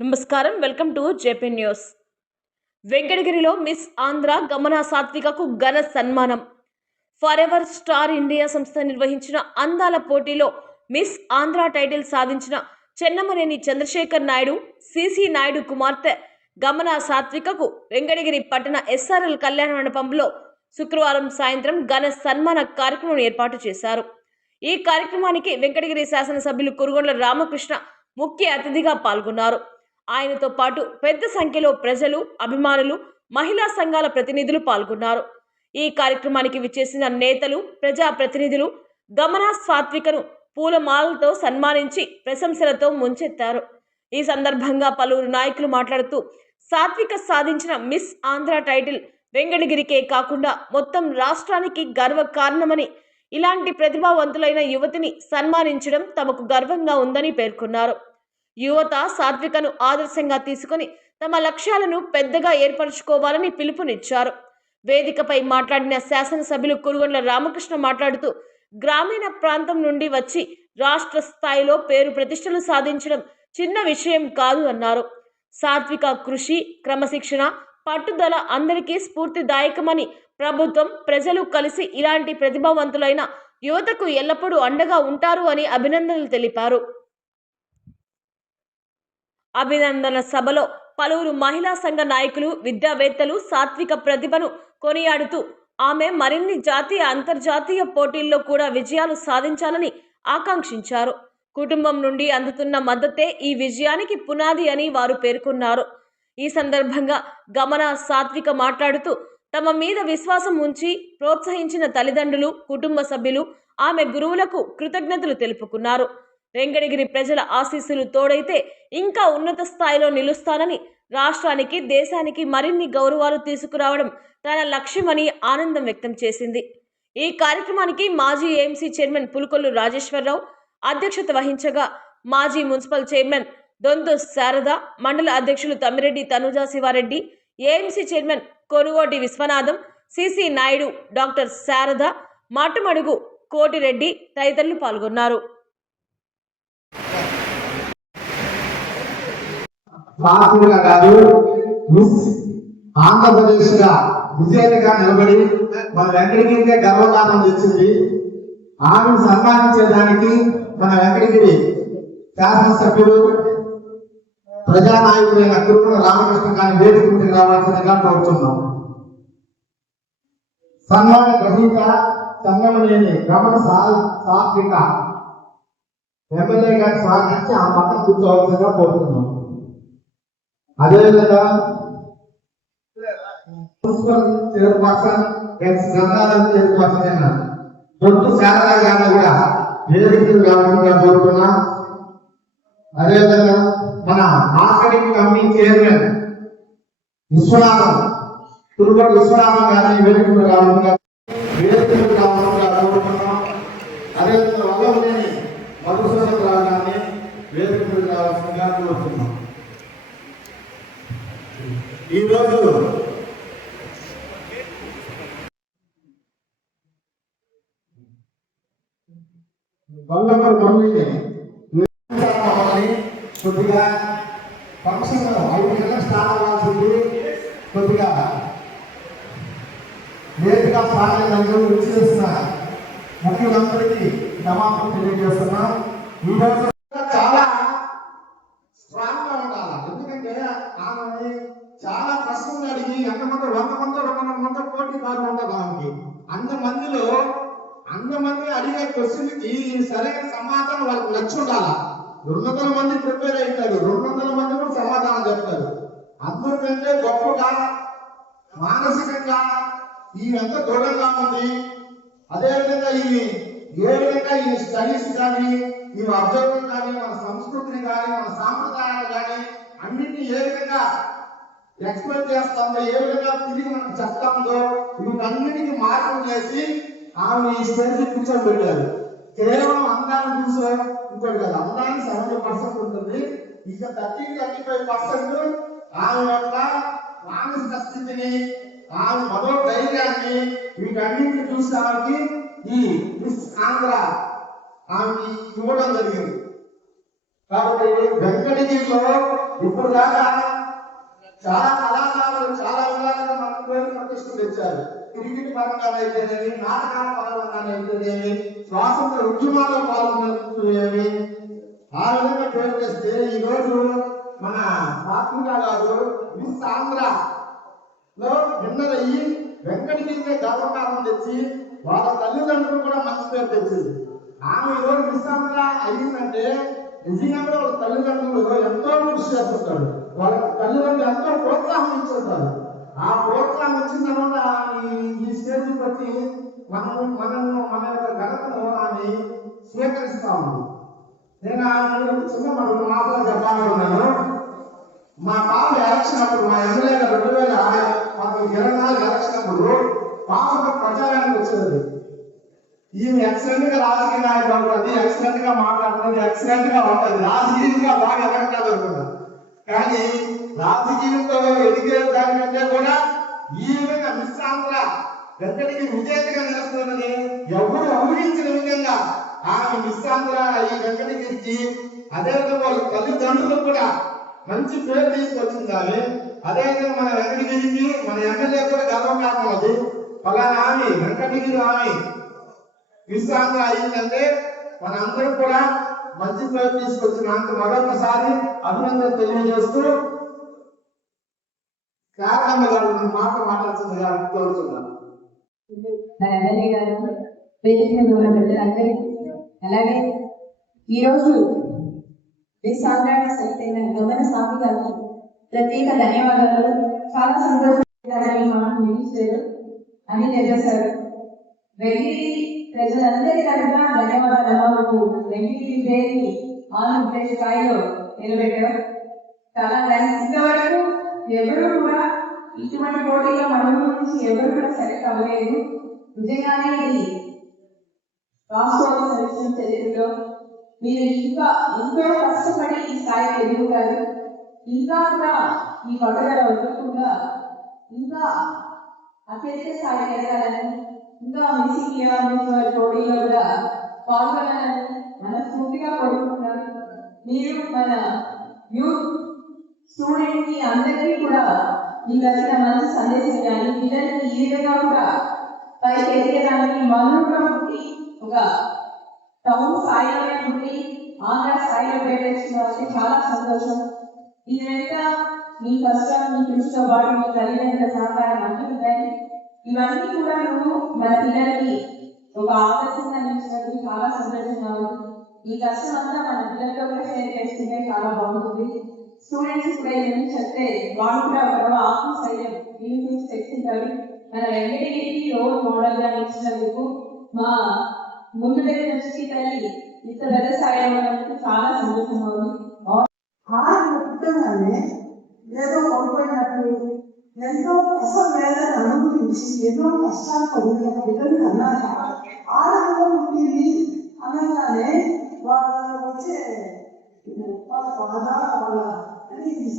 నమస్కారం. Welcome to JP news. వెంకటగిరిలో miss Andhra గమన సాత్వికకు ఘన సన్మానం. ఫర్ ఎవర్ స్టార్ ఇండియా సంస్థ నిర్వహించిన అందాల పోటీలో మిస్ ఆంధ్ర టైటిల్ సాధించిన చెన్నమనేని చంద్రశేఖర్ నాయుడు, సిసి నాయుడు కుమార్తె గమన సాత్వికకు వెంకటగిరి పట్టణ ఎస్ఆర్ఎల్ కళ్యాణ మండపంలో శుక్రవారం సాయంత్రం ఘన సన్మాన కార్యక్రమం ఏర్పాటు చేశారు. ఈ కార్యక్రమానికి వెంకటగిరి శాసనసభ్యులు కురుగొండ్ల రామకృష్ణ ముఖ్య అతిథిగా పాల్గొన్నారు. ఆయనతో పాటు పెద్ద సంఖ్యలో ప్రజలు, అభిమానులు, మహిళా సంఘాల ప్రతినిధులు పాల్గొన్నారు. ఈ కార్యక్రమానికి విచ్చేసిన నేతలు, ప్రజా ప్రతినిధులు గమన సాత్వికను పూలమాలతో సన్మానించి ప్రశంసలతో ముంచెత్తారు. ఈ సందర్భంగా పలువురు నాయకులు మాట్లాడుతూ సాత్విక సాధించిన మిస్ ఆంధ్ర టైటిల్ వెంకటగిరికే కాకుండా మొత్తం రాష్ట్రానికి గర్వ కారణమని, ఇలాంటి ప్రతిభావంతులైన యువతిని సన్మానించడం తమకు గర్వంగా ఉందని పేర్కొన్నారు. యువత సాత్వికను ఆదర్శంగా తీసుకుని తమ లక్ష్యాలను పెద్దగా ఏర్పరచుకోవాలని పిలుపునిచ్చారు. వేదికపై మాట్లాడిన శాసనసభ్యులు కురుగొండ్ల రామకృష్ణ మాట్లాడుతూ గ్రామీణ ప్రాంతం నుండి వచ్చి రాష్ట్ర స్థాయిలో పేరు ప్రతిష్టలు సాధించడం చిన్న విషయం కాదు అన్నారు. సాత్విక కృషి, క్రమశిక్షణ, పట్టుదల అందరికీ స్ఫూర్తిదాయకమని, ప్రభుత్వం, ప్రజలు కలిసి ఇలాంటి ప్రతిభావంతులైన యువతకు ఎల్లప్పుడూ అండగా ఉంటారు అని అభినందనలు తెలిపారు. అభినందన సభలో పలువురు మహిళా సంఘ నాయకులు, విద్యావేత్తలు సాత్విక ప్రతిభను కొనియాడుతూ ఆమె మరిన్ని జాతీయ, అంతర్జాతీయ పోటీల్లో కూడా విజయాలు సాధించాలని ఆకాంక్షించారు. కుటుంబం నుండి అందుతున్న మద్దతే ఈ విజయానికి పునాది అని వారు పేర్కొన్నారు. ఈ సందర్భంగా గమన సాత్విక మాట్లాడుతూ తమ మీద విశ్వాసం ఉంచి ప్రోత్సహించిన తల్లిదండ్రులు, కుటుంబ సభ్యులు, ఆమె గురువులకు కృతజ్ఞతలు తెలుపుకున్నారు. వెంకటగిరి ప్రజల ఆశీస్సులు తోడైతే ఇంకా ఉన్నత స్థాయిలో నిలుస్తానని, రాష్ట్రానికి, దేశానికి మరిన్ని గౌరవాలు తీసుకురావడం తన లక్ష్యమని ఆనందం వ్యక్తం చేసింది. ఈ కార్యక్రమానికి మాజీ ఏఎంసీ చైర్మన్ పులుకొల్లు రాజేశ్వరరావు అధ్యక్షత వహించగా, మాజీ మున్సిపల్ చైర్మన్ దొంతు శారద, మండల అధ్యక్షులు Tammireddy Tanuja Sivareddy, AMC chairman Konugoti Viswanatham, CC Naidu, doctor Sharada, Matumadugu Kotireddy తదితరులు పాల్గొన్నారు. రాష్ట్రంగా కాదు, మిస్ ఆంధ్రప్రదేశ్ గా విజేతగా నిలబడి మన వెంకటగిరికే గర్వకారణం తెచ్చింది. ఆమెను సన్మానించేదానికి మన వెంకటగిరి శాసనసభ్యులు, ప్రజానాయకులైన కురుగొండ్ల రామకృష్ణ గారిని వేదికకు రావాల్సిందిగా కోరుతున్నాం. సన్మాన గ్రహీత చెన్నమనేని గమన సాత్విక ఎమ్మెల్యే గారి స్వాగతించి ఆ పక్కన కూర్చోవలసిందిగా కోరుతున్నాం. అదేవిధంగా municipal chairperson, ex Gangadhar chairperson Donthu Sharada గారిని కూడా వేదికకు రావాల్సిందిగా కోరుతున్నాం. అదేవిధంగా మన marketing committee chairman Vishwanatham, Kurugondla Vishwanatham గారిని వేదికకు రావాల్సిందిగా కోరుతున్నాం. అదేవిధంగా వల్లభనేని మధుసూదనరావు గారిని వేదికకు రావాల్సిందిగా కోరుతున్నాం. ఈరోజు కొద్దిగా ఫంక్షన్ 5 గంటలకు స్టార్ట్ అవ్వాల్సింది. కొద్దిగా లేటుగా స్టార్ట్ చేసిన ముఖ్యులందరికీ క్షమాపణ తెలియజేస్తున్నాం. ఈరోజు చాలా స్ట్రాంగ్ గా ఉండాలి. ఎందుకంటే ఆమె చాలా ప్రశ్నలు అడిగి ఎంతమంది 100 మంది 200 మంది పోటీదారులు ఉంటారు. ఆమెకి అంతమంది అడిగే క్వశ్చన్ కి సరైన సమాధానం వాళ్ళకి నచ్చి ఉండాలి. 200 మంది ప్రిపేర్ అవుతారు, 200 మంది కూడా సమాధానం చెప్తారు. అందరికంటే గొప్పగా మానసికంగా ఈ ఎంత దృఢంగా ఉంది. అదేవిధంగా ఏ విధంగా ఈ స్టడీస్ కానీ, ఈ అబ్జర్వర్ కానీ, మన సంస్కృతిని కానీ, మన సాంప్రదాయాలు కానీ అన్నింటినీ ఏ విధంగా ఎక్స్ప్లెయిన్ చేస్తుందో, ఏ విధంగా తిరిగి మనకు చెప్తాందో, వీటన్నిటికీ మార్పులు చేసి ఆమె ఈ స్టేజ్ కూర్చోబెట్టారు. కేవలం అందాన్ని చూసే ఇంకోటి కాదు, అందాన్ని 70% ఉంటుంది. ఇక 30-35% ఆమె యొక్క మానసిక స్థితిని, ఆమె మనోధైర్యాన్ని, వీటన్నింటిని చూసి ఆమెకి ఈ మిస్ ఆంధ్ర ఆమెకి ఇవ్వడం జరిగింది. కాబట్టి వెంకటగిరిలో ఇప్పుడు దాకా చాలా కళాకారులు చాలా విధాలుగా మనకు పేరు ప్రతిష్టలు తెచ్చారు. క్రికెట్ పరంగా అయితేనేమి, నాటకాల పరంగా అయితేనేమి, స్వాతంత్ర ఉద్యమాల్లో పాల్గొనేవి ఆ విధంగా పేరు తెస్తే ఈ రోజు మన పాత్రికా గారు మిస్ ఆంధ్రలో విన్నర్ అయ్యి వెంకటగిరికి గర్వకారణం తెచ్చి వాళ్ళ తల్లిదండ్రులు కూడా మంచి పేరు తెచ్చింది. ఆమె ఈ రోజు మిస్ ఆంధ్ర అయ్యిందంటే నిజంగా కూడా వాళ్ళ తల్లిదండ్రులు ఎంతో కృషి చేస్తుంటారు. వాళ్ళ తల్లిదండ్రులు ఎంతో ప్రోత్సాహం ఇస్తుంటారు. ఆ ప్రోత్సాహం ఇచ్చిన తర్వాత ఈ స్టేజ్ బట్టి మన యొక్క ఘనతను ఆమె స్వీకరిస్తా ఉంది. నేను ఆమె చిన్న మనం మాత్రం చెప్పాలనుకున్నాను. మా పాప ఎలక్షన్ అప్పుడు మా ఎమ్మెల్యేగా 2024 ఎలక్షన్ అప్పుడు పాపకు ప్రచారానికి వచ్చేది. ఈమె ఎక్సలెంట్ గా రాజకీయ నాయకులు ఉంటుంది, ఎక్సలెంట్ గా మాట్లాడుతుంది, ఎక్సలెంట్ గా ఉంటుంది, రాజకీయంగా బాగా ఎదగట్లేదు అనుకున్నా. కానీ రాజకీయంతో ఎదిగే దానికంటే కూడా ఈ విధంగా మిస్ ఆంధ్ర వెంకటగిరి విజేతగా నిలుస్తుందని ఎవరు ఊహించిన విధంగా ఆమె మిస్ ఆంధ్ర ఈ వెంకటగిరికి అదేవిధంగా వాళ్ళ తల్లిదండ్రులు కూడా మంచి పేరు తీసుకొచ్చింది ఆమె. అదేవిధంగా మన వెంకటగిరికి మన ఎమ్మెల్యే కూడా గర్వకారణం. అది ఫలానా ఆమె వెంకటగిరి ఆమె మిస్ ఆంధ్ర అయిందంటే మన అందరూ కూడా మంచి పేరు తీసుకొచ్చిన నాకు మరొకసారి అభినందన తెలియజేస్తూ శారదమ్మ గారు మాట మాట్లాడుతుంది కోరుతున్నాను. మన ఎమ్మెల్యే గారు, వేదిక మీద ఉన్న పెద్దలందరికీ, అలాగే ఈరోజు మిస్ ఆంధ్రాకి సెలెక్ట్ అయిన గమన స్వామి గారికి ప్రత్యేక ధన్యవాదాలు. చాలా సంతోషంగా మినిస్టర్ అని తెలియజేశారు. వెంకటగిరి ప్రజలందరి తరఫున ధన్యవాదాలు. వెంకటగిరి పేరుని ఆంధ్రప్రదేశ్ స్థాయిలో నిలబెట్టారు. చాలా థ్యాంక్స్. ఇంతవరకు ఎవరు కూడా ఇటువంటి పోటీలో మన నుంచి ఎవరు కూడా సెలెక్ట్ అవ్వలేదు. నిజంగానే ఇది రాష్ట్ర సెలక్షన్ చరిత్రలో మీరు ఇంకా ఎంతో కష్టపడి ఈ స్థాయికి ఎదుగుతారు. ఇంకా కూడా ఈ పట్టుదల వదలకుండా ఇంకా అత్యధిక స్థాయికి ఎదగాలని, ఇంకా మిస్ ఇండియా మిస్ పోటీలో కూడా పాల్గొనాలని మనస్ఫూర్తిగా కోరుకుంటున్నాను. మీరు మన యూత్ స్టూడెంట్ కి అందరికీ కూడా మీకు వచ్చిన మంచి సందేశం కానీ పిల్లలకి ఈ విధంగా కూడా పైకి ఎదిగడానికి మనలో పుట్టి ఒక టౌన్ స్థాయిలోనే పుట్టి ఆంధ్ర స్థాయిలో పేరు చాలా సంతోషం. ఇది వెనుక మీ కష్టం, మీ కృషితో పాటు మీ తల్లిదండ్రుల సహకారం అన్నీ ఉంటాయి. ఇవన్నీ కూడా నువ్వు మన పిల్లలకి ఒక ఆదర్శంగా నిలిచినట్టు చాలా సంతోషంగా ఉంది. ఈ కష్టం అంతా మన పిల్లలతో కూడా షేర్ చేసుకుంటే చాలా బాగుంటుంది. స్టూడెంట్స్ కూడా ఏమి చెప్తే వాళ్ళు కూడా ఒక ఆత్మస్థైర్యం దీని గురించి తెచ్చుకుంటారు. మన వెంకటగిరికి రోల్ మోడల్ గా నిలిచినందుకు మా ముందు దగ్గర వచ్చి తల్లి ఇంత పెద్ద స్థాయిలో చాలా సంతోషంగా ఉంది. పుట్టగానే ఏదో కోల్పోయినట్టు ఎంతో కష్టం వేదన అనుభవించి ఎన్నో కష్టాలు పడిన బిడ్డలు అన్నాక ఆనందం ఉంటుంది అనగానే వాళ్ళ వచ్చే వాళ్ళ బాధ వాళ్ళ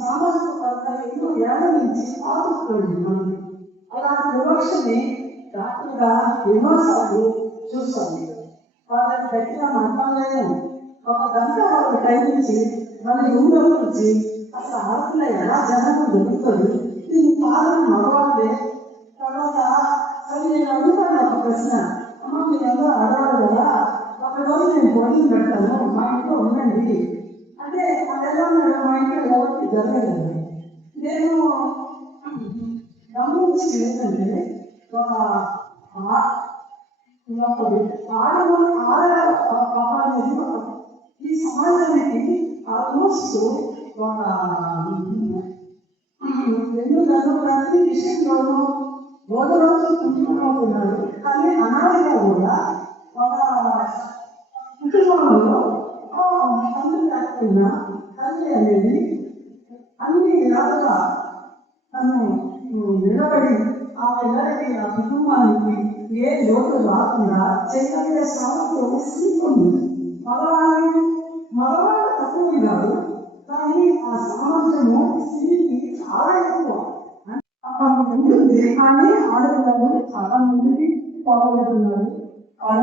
సామాజిక పరంగా ఎన్నో ఏళ్ళ నుంచి ఆదుకోండి. అలాంటి విమర్శని డాక్టర్గా ఎన్నోసార్లు చూస్తాను. వాళ్ళకి గట్టిగా మాట్లాడలేము. ఒక గంట వాళ్ళు టైం ఇచ్చి మళ్ళీ ఊళ్ళో వచ్చి అసలు ఆడపిల్ల ఎలా జనం దొరుకుతుంది, దీని కారణం మగవాళ్ళే. తర్వాత సరే నేను అడుగుతాను ఒక ప్రశ్న, అమ్మ మీరు ఎవరో ఆడవాళ్ళు కదా, ఒక రోజు నేను భోజనం పెడతాను మా ఇంట్లో ఉండండి అంటే అదెలా ఉన్నాడు, మా ఇంట్లో ఎవరికి జరగలేదు. నేను గమనించి ఏంటంటే ఈ సమాజానికి ఆల్మోస్ట్ ఒక 2 ప్రతి విషయంలోనూ రోజు కుంటున్నారు. కానీ అనాదిగా కూడా ఒక కుటుంబంలో తల్లి లేకుండా తల్లి అనేది అన్ని విధాలుగా తను నిలబడి ఆ పిల్లలకి ఆ కుటుంబానికి ఏ లోటు రాకుండా చేయగలిగే సామర్థ్యం స్త్రీకుంది. మగవాళ్ళు తక్కువ కాదు, కానీ ఆ సామర్థ్యము స్త్రీకి చాలా ఎక్కువ ఉంటుంది. కానీ ఆడపిల్లలు చాలా మందికి పాల్గొంటున్నారు. వాళ్ళ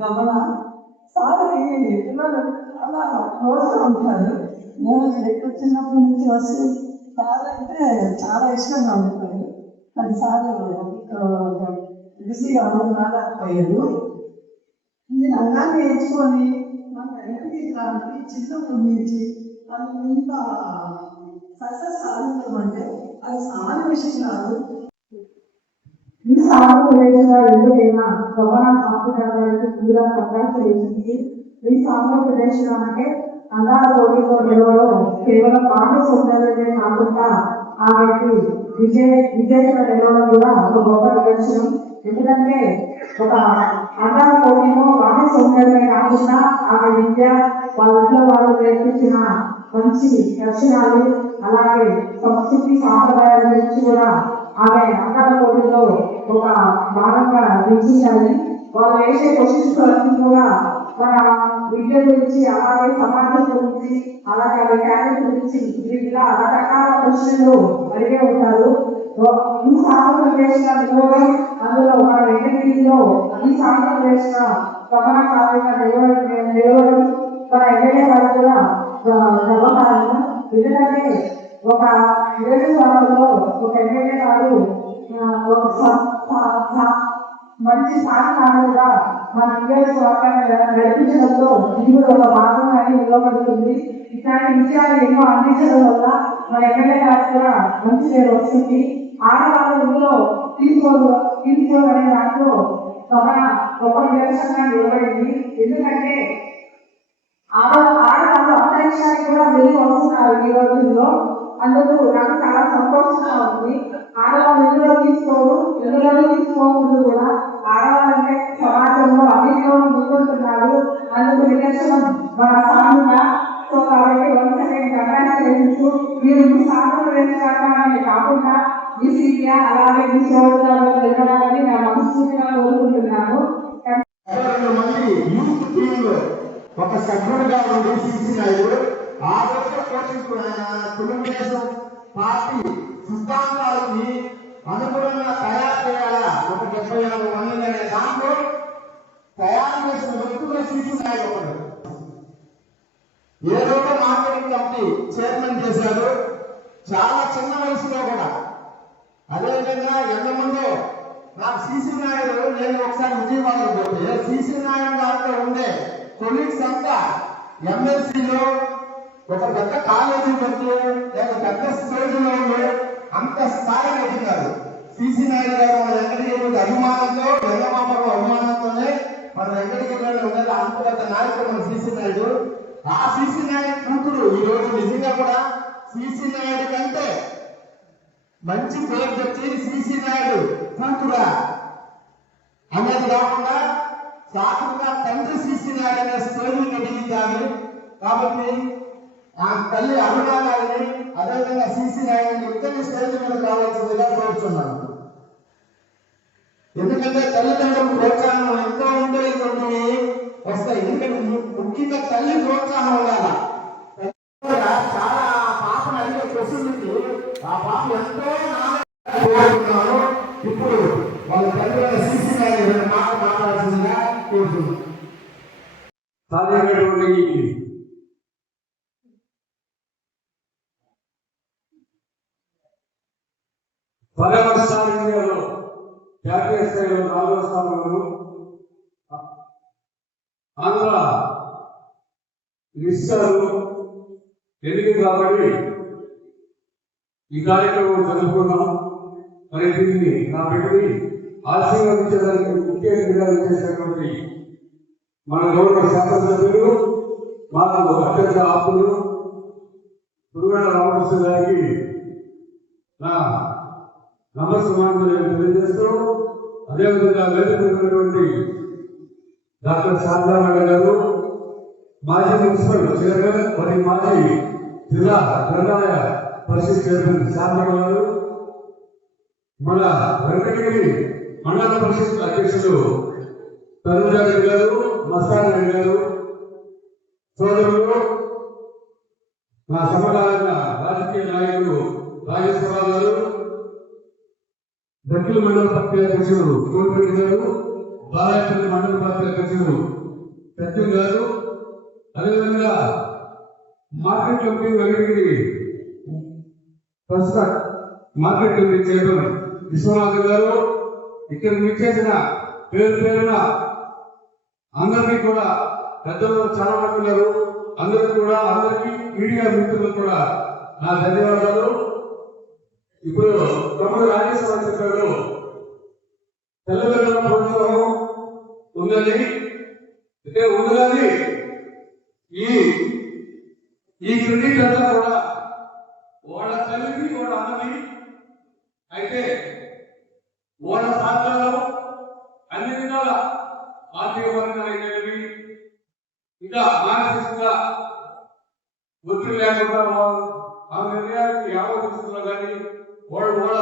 గమన సార్కి పిల్లలు అలా రోజు ఉంటాడు. నేను ఎక్కువ చిన్నప్పటి నుంచి వస్తూ సార్ అంటే చాలా ఇష్టంగా ఉంటాడు. అది సార్ బిజీగా రాలేకపోయాడు. నేను అన్నాన్ని నేర్చుకొని మన వెనక్కి రానికి చిన్నప్పటి నుంచి అది ఇంత సక్సెస్ సాధించడం అంటే అది సామాన్య విషయం కాదు. ఈ సాంప్రదాయంగా ఎదురైనా రవాణా సాంప్రదాయాలకు కూడా అవకాశం వేసింది. ఈ సాంప్రదాయం అంటే అందాల పోటీలో గెలవడం కేవలం పాట సౌందర్యమే కాకుండా ఆమెకి విజయంగా గెలవడం కూడా ఒక గొప్ప నిదర్శనం. ఎందుకంటే ఒక అందాల పోటీలో పాట సౌందర్యమే కాకుండా ఆమె విద్య వాళ్ళ ఇంట్లో వాళ్ళు నేర్పించిన మంచి లక్షణాలు అలాగే సంస్కృతి సాంప్రదాయాల గురించి కూడా ఆమె అందాల పోటీలో ఒక భాగంగా నిలిచిందని వాళ్ళు వేసే క్వశ్చన్స్ అన్ని కూడా మన విద్య గురించి అలాగే సమాజం గురించి అలాగే ఆమె టాలెంట్ గురించి ఇలా రకరకాల ప్రశ్నలు అడిగే ఉంటారు. ఈ సాంప్రదేశంగా నిలవడం అందులో మన వెంకటగిరిలో ఈ సాంప్రదేశంగా గమనకారంగా నిలవడం మన ఎమ్మెల్యే వారు కూడా గమనాలను. ఎందుకంటే ఒక నియోజకవర్గంలో ఒక ఎమ్మెల్యే గారు మంచి సాధనాలుగా మన నియోజకవర్గాన్ని నడిపించడంలో ఇది కూడా ఒక భాగంగా నిలబడుతుంది. ఇట్లాంటి విషయాలు ఎన్నో అందించడం వల్ల మన ఎమ్మెల్యే గారికి కూడా మంచి పేరు వస్తుంది. ఆడవాళ్ళు ఇందులో తీసుకోవాలనే దాంట్లో గొప్ప నిదర్శనంగా నిలబడింది. ఎందుకంటే ఆడవాళ్ళు అంతరిక్షానికి కూడా వెళ్ళి వస్తున్నారు ఈ రోజుల్లో. అందుకు నాకు చాలా సంతోషంగా ఉంది. ఆడవాళ్ళు ఎందులో తీసుకోకూడదు కూడా ఆడవాళ్ళంటే సమాజంలో అన్నింటిలో ముందుంటున్నారు. అందుకు నిదర్శనం మన సాధన. సో కాబట్టి కంగ్రాచులేషన్స్. మీరు మీ సాధన వేసుకోవడాన్ని కాకుండా మీ సీనియా అలాగే మీ సోదరులు వెళ్ళాలని నా మనస్ఫూర్తిగా కోరుకుంటున్నాను. ఒక సభ్యుడిగా ఉండి సీసీ నాయుడు ఆ రోజు తెలుగుదేశం పార్టీ సిద్ధాంతాలకి అనుగుణంగా తయారు చేయాలా ఒక 76 మంది అనే దాంట్లో తయారు చేసిన వ్యక్తులు సీసీ నాయుడు ఒకడు. ఏ రోజు మార్కెటింగ్ కమిటీ చైర్మన్ చేశారు చాలా చిన్న వయసులో కూడా. అదేవిధంగా ఎంతమందో నాకు సీసీ నాయుడు నేను ఒకసారి విజయవాడకు పోతే సీసీ నాయుడు గారితో ఉండే కొలీగ్స్ అంతా ఎమ్మెల్సీలో ఒక పెద్ద కాలేజీ పెట్టి లేక పెద్ద స్టేజ్లో ఉండే అంత స్థాయికి ఎదిగారు. సీసీ నాయుడు గారు మన వెంకటగిరి అభిమానంతో వెంగమాపరం అభిమానంతోనే మన వెంకటగిరిలో ఉండేది అంత పెద్ద నాయకుడు మన సీసీ నాయుడు. ఆ సీసీ నాయుడు కూతురు ఈ రోజు నిజంగా కూడా సీసీ నాయుడు కంటే మంచి పేరు తెచ్చి సీసీ నాయుడు కూతురా అనేది కాకుండా సాకుగా తండ్రి సీసీ నాయుడు అనే స్టోరీని ఎదిగిందాన్ని. కాబట్టి ఆ తల్లి అరుణ గారిని అదేవిధంగా సీసీ నాయుడిని ఇద్దరిని స్టేజ్ మీద కావాల్సిందిగా కోరుతున్నాను. ఎందుకంటే తల్లిదండ్రుల ప్రోత్సాహం ఎంతో ఉండే కొన్ని వస్తాయి. ఎందుకంటే ముఖ్యంగా తల్లి ప్రోత్సాహం ఉండాలి. చాలా పాపను అడిగే క్వశ్చన్కి ఆ పాప ఎంతో కోరుతున్నాను. ఇప్పుడు వాళ్ళ తల్లి సీసీ నాయుడు మాట్లాడాల్సిందిగా కోరుతున్నాను. ఫరెవర్ స్టార్ ఇండియాలో జాతీయ స్థాయిలో 4వ స్థానంలో ఆంధ్ర రిజిస్టార్లు ఎన్నిక కాబట్టి ఈ కార్యక్రమం జరుపుకున్నాం. మరి దీన్ని నా బిడ్డని ఆశీర్వదించడానికి ముఖ్య అతిథిగా చేసినటువంటి మన గౌరవ శాసనసభ్యులు మాకు అత్యంత ఆప్తులు పురుగడ రామకృష్ణ గారికి నా నమస్కారాలు తెలియజేస్తూ, అదేవిధంగా వేదికటువంటి డాక్టర్ శారదారావు గారు, మాజీ మున్సిపల్ చైర్మన్ మరియు మాజీ జిల్లా గ్రంథాలయ పరిషత్ చైర్మన్ శారదారావు గారు, మన వెంకటగిరి మండల పరిషత్ అధ్యక్షులు తరుణ్ గారు, మస్తాన్ రెడ్డి గారు, సోదరులు, నా సమకాలీన రాజకీయ నాయకులు రాజేశ్వరరావు గారు, దక్షిణ మండల పార్టీ అధ్యక్షుడు కోటిరెడ్డి గారు, బాలాపల్లి మండల పార్టీ అధ్యక్షుడు సత్యం గారు, అదేవిధంగా మార్కెట్ కమిటీ వెలిగింది ప్రస్తుత మార్కెట్ కమిటీ చైర్మన్ విశ్వనాథ్ గారు ఇక్కడ విచ్చేసిన పేరున అందరికీ కూడా పెద్దలు చాలా మంది ఉన్నారు. అందరికీ మీడియా మిత్రులకు కూడా నా ధన్యవాదాలు. ఇప్పుడు తమ్ముడు రాజేశ్వర చెప్పారు తెల్లబెల్ల ప్రోత్సాహం ఉందని. అంటే ఉండదని ఈ క్రెడిట్ అంతా కూడా వాళ్ళ తల్లికి వాళ్ళ అన్నది. అయితే వాళ్ళ సాధ్యాలు అన్ని విధాల ఆర్థిక పరంగా అయినవి ఇంకా మానసికంగా ఒత్తిడి లేకుండా ఆ నిర్ణయానికి ఆలోచిస్తున్నా కానీ వాళ్ళ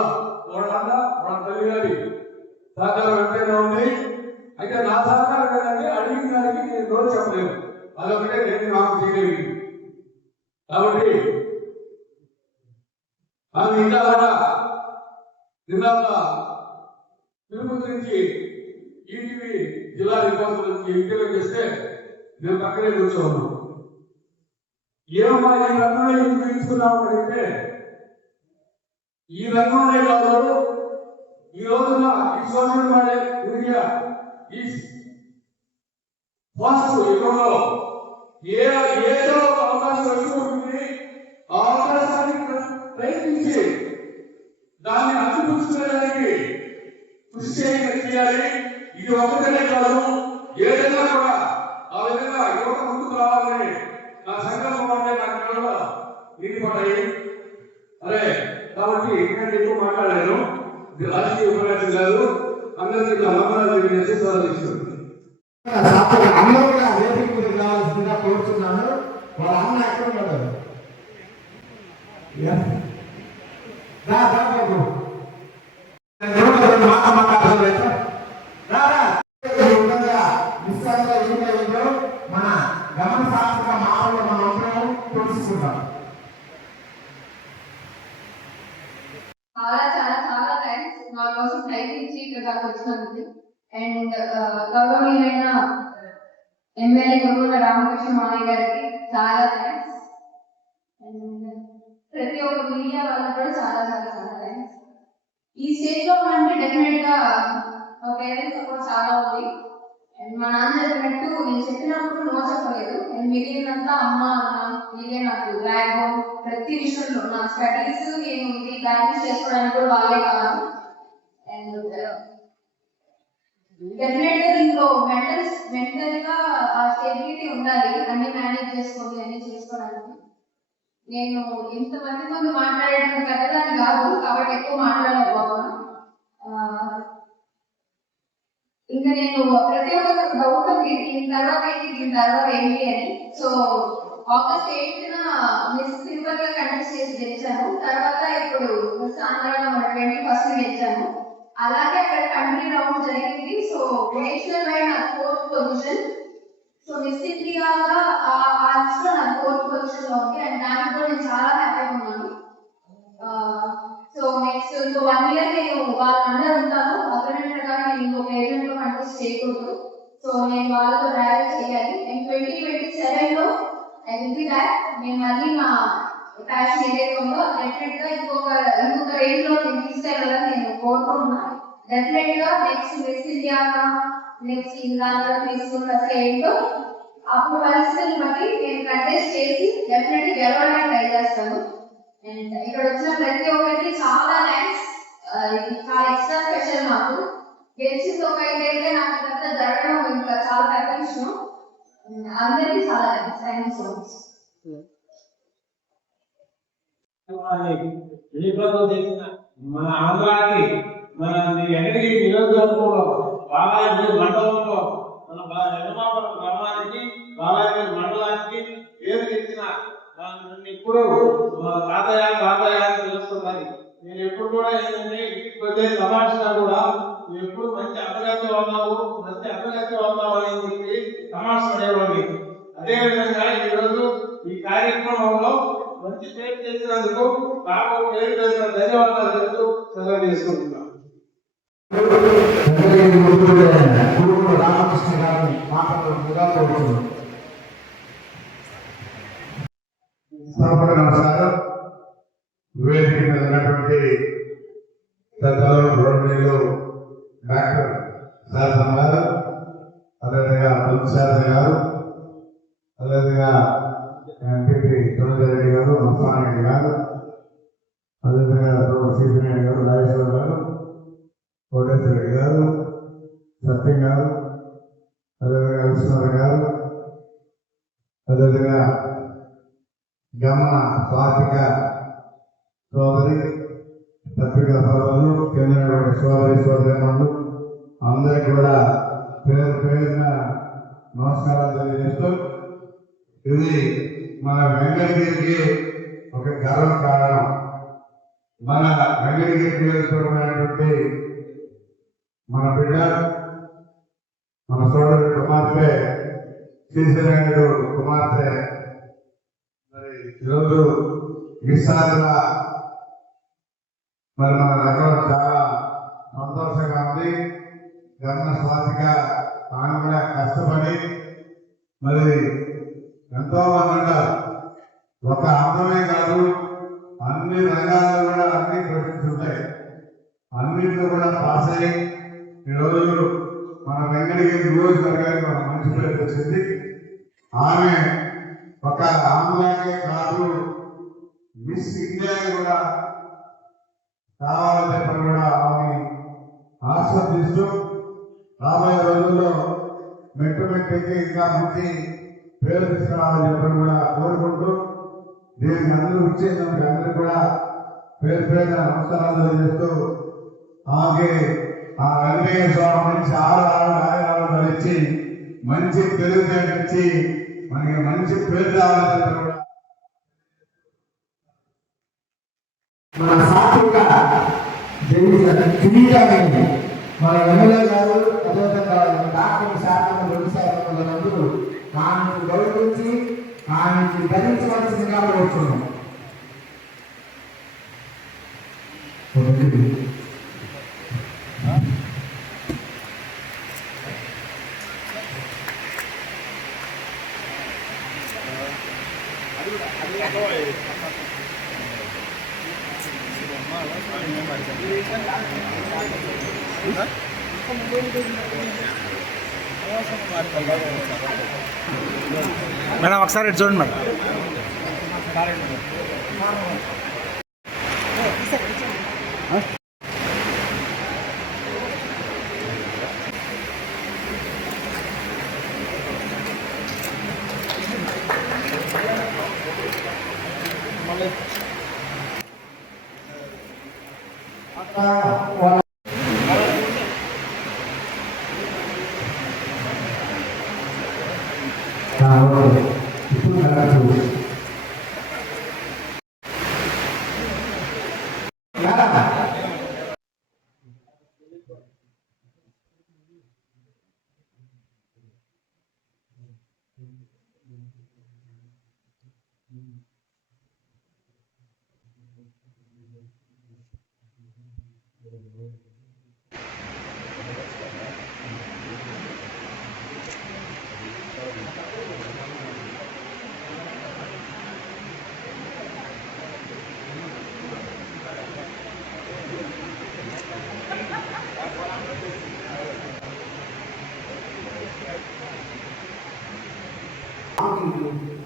అన్న వాళ్ళ తల్లి గారి సహకారం ఎంతైనా ఉంది. అయితే నా సహకారం ఏంటంటే అడిగిన దానికి నేను రోజు చెప్పలేను, అదొకటే నేను నాకు చేయలేదు. కాబట్టి ఆమె ఇంకా కూడా నిన్న తిరుపతి నుంచి ఈటీవీ జిల్లా రిపోర్టర్ నుంచి ఇంటర్వ్యూ చేస్తే నేను పక్కనే కూర్చోను. ఏమమ్మా ఈ రంగంలో ఎందుకు తీసుకున్నాము అంటే ఈ రంగంలో కాదు, ఈ రోజున ఈ సోషల్ మీడియా ఈ ఫాస్ట్ యుగంలో ఏదో అవకాశం వచ్చి ఉంటుంది. ఆ అవకాశాన్ని ప్రయత్నించి దాన్ని అందిపుచ్చుకోవడానికి కృషి చేయాలి. ఇది ఒకటే కాదు, ఏదైనా కూడా ఆ విధంగా యువత ముందుకు రావాలని నా సంకల్పం అంటే నాకు కళలో నిండిపడ్డాయి. అదే కాబట్టి ఇక్కడ ఎక్కువ మాట్లాడాను. ఇది రాజకీయ ఉపన్యాసం కాదు. అందరికీ నమ్మకాలు తెలియజేసి సాధిస్తుంది. అందరూ కూడా వేదిక మీద రావాల్సిందిగా కోరుతున్నాను. వాళ్ళ అన్న ఎక్కడ ఉన్నాడు? మన గమన శాస్త్ర మాటలు మనం అందరం తెలుసుకుంటాం. చాలా థ్యాంక్స్ మా కోసం ప్రయత్నించి ఇక్కడ దాకా వచ్చినందుకు. అండ్ గౌరవనీయులైన ఎమ్మెల్యే గురువుల రామకృష్ణ మావయ్య గారికి చాలా థ్యాంక్స్. అండ్ ప్రతి ఒక్క మీడియా వాళ్ళకి కూడా చాలా థ్యాంక్స్. ఈ స్టేజ్ లో అంటే డెఫినెట్ గా పేరెంట్స్ సపోర్ట్ చాలా ఉంది. అండ్ మా నాన్న చెప్పినట్టు నేను చెప్పినప్పుడు నో చెప్పలేదు. అండ్ మిగిలినంతా అమ్మ అన్న వీళ్ళే నాకు బ్యాక్ బోన్. ప్రతి విషయంలో నా స్టడీస్ నేను ఇది బ్యాలెన్స్ చేసుకోవడానికి కూడా వాళ్ళే కాదు. అండ్ డెఫినెట్ గా దీంట్లో మెంటల్ గా ఆ స్టెబిలిటీ ఉండాలి, అన్ని మేనేజ్ చేసుకోవాలి, అన్ని చేసుకోవడానికి. నేను ఇంతమంది ముందు మాట్లాడేటప్పుడు పెద్దదాన్ని కాదు కాబట్టి ఎక్కువ మాట్లాడలేకపోతున్నా. ఇంకా నేను ప్రతి ఒక్క డౌట్ దీని తర్వాత ఏంటి అని. సో ఆగస్ట్ 8న మిస్ తిరుపతిగా కంటెస్ట్ చేసి గెలిచాను. తర్వాత ఇప్పుడు మిస్ ఆంధ్రాలో 21st గెలిచాను. అలాగే అక్కడ కంట్రీ రౌండ్ జరిగింది. సో నేషనల్ వైడ్ నా 4th పొజిషన్. సో మిస్ ఇండియాగా ఆ లిస్ట్ లో నా 4th పొజిషన్ లో ఉంది. అండ్ దానికి కూడా నేను చాలా హ్యాపీగా ఉన్నాను. సో నెక్స్ట్ ఇంకో 1 year నేను వాళ్ళందరూ ఉంటాను. అక్కడ నేను ఏజెంట్ లో కంటెస్ట్ చేయకూడదు. సో నేను వాళ్ళతో ట్రావెల్ చేయాలి. అండ్ 2027 లో ఐ విల్ బి బ్యాక్. నేను మళ్ళీ నా ప్యాషన్ ఏదైతే ఉందో డెఫినెట్ గా ఇంకొక రేంజ్ లో నేను తీసుకెళ్ళాలని నేను కోరుకుంటున్నాను. డెఫినెట్ గా నెక్స్ట్ మిస్ ఇండియా నెక్స్ట్ ఇందాక తీసుకున్న స్టేట్ అప్పుడు పరిస్థితులను బట్టి నేను కంటెస్ట్ చేసి డెఫినెట్ గా గెలవడానికి ట్రై చేస్తాను. అండ్ ఇక్కడ వచ్చిన ప్రతి ఒక్కరికి చాలా థ్యాంక్స్. ఇది చాలా ఎక్స్ట్రా స్పెషల్ నాకు. గెలిచింది ఒక ఇదైతే నాకు ఇదంతా జరగడం ఇంకా చాలా పెద్ద విషయం. అందరికీ చాలా థ్యాంక్స్. So much. మన ఆంధ్రాకి మన ఎక్కడికి నియోజకవర్గంలో బాలాజీ మండలంలో మన యజమాపురం గ్రామానికి బాలాజీ మండలానికి పేరు తెచ్చిన నన్ను ఇప్పుడు తాతయ్య అని పిలుస్తున్నది. నేను ఎప్పుడు కూడా ఏంటంటే ఇంటికి వచ్చే తమాషగా కూడా నువ్వు ఎప్పుడు మంచి అభ్యర్థి అవుతావు అని చెప్పి తమాష పడేవాడిని. అదేవిధంగా ఈరోజు ఈ కార్యక్రమంలో మంచి పేరు చేసినందుకు బాబు పేరు ధన్యవాదాలు చెప్తూ సెలవు చేసుకుంటున్నాను. రామకృష్ణ గారిని మాట్లాడుతున్నా కోరుతున్నాను. తప్పకుండా నమస్కారం. వేదిక మీద ఉన్నటువంటి పెద్దలు రోడ్లు డాక్టర్ శాసన గారు, అదేవిధంగా శాసన గారు, అదేవిధంగా ఎంపీ రెడ్డి గారు, మస్తారెడ్డి గారు, అదేవిధంగా సీపీ గారు, రాజేశ్వర గారు, కోటేశ్వర రెడ్డి గారు, సత్యం గారు, అదేవిధంగా విశ్వనాథ్ గారు, అదేవిధంగా గమన స్వాతిక సోదరి, పత్రిక సోదరులు, కేంద్ర సోదరులు అందరికీ కూడా పేరు పేరున నమస్కారాలు తెలియజేస్తూ, ఇది మన వెంకటగిరికి ఒక గర్వ కారణం. మన వెంకటగిరి నియోజకవర్గమైనటువంటి మన బిడ్డ, మన సోదరుడు కుమార్తె శ్రీశ్రీనాయుడు కుమార్తె మరి ఈరోజు విశాఖగా మరి మన దగ్గర చాలా సంతోషంగా ఉంది. గమన స్వాతిక ఆమె కూడా కష్టపడి మరి ఎంతో మంది ఉంటారు. ఒక అందమే కాదు, అన్ని రంగాల్లో కూడా అన్ని క్వశ్చన్స్ ఉంటాయి. అన్నింటిలో కూడా పాస్ అయ్యి ఈరోజు మన వెంకటగిరి నియోజకవర్గానికి ఒక మంచి పేరు వచ్చింది. ఆమె ఒక ఆంధ్రాకే కాదు, మిస్ ఇండియా కూడా కావాలని చెప్పని కూడా ఆమె ఆస్వాదిస్తూ రాబోయే రోజుల్లో మెట్టు మెట్టుకి ఇంకా మంచి పేరు తీసుకురావాలని చెప్పని కూడా కోరుకుంటూ, దీనికి అందరూ వచ్చేందుకు అందరూ కూడా పేరు పేరున నమస్కారాలు తెలియజేస్తూ, ఆమె ఆ వెంకటేశ్వర స్వామి నుంచి ఆరాధన ధరించి మంచి తెలివితేటచ్చి మనకి మంచి పేరు రావాలని చెప్పి కూడా మన సాత్విక కిరీటాన్ని మన ఎమ్మెల్యే గారు, అదేవిధంగా డాక్టర్ శాఖ 2 శాఖల మందులు ఆమెను గౌరవించి ఆమెకి ధరించవలసిందిగా కోరుతున్నాం. మేడం ఒకసారి ఇటు చూడండి మేడం.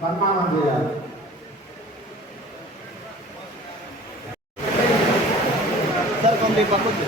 సన్మానం చేయాలి. సార్ కొంత పక్కకు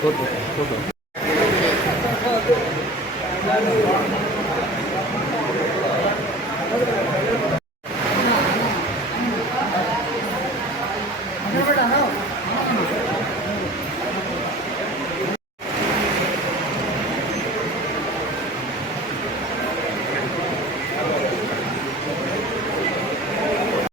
ఫోటో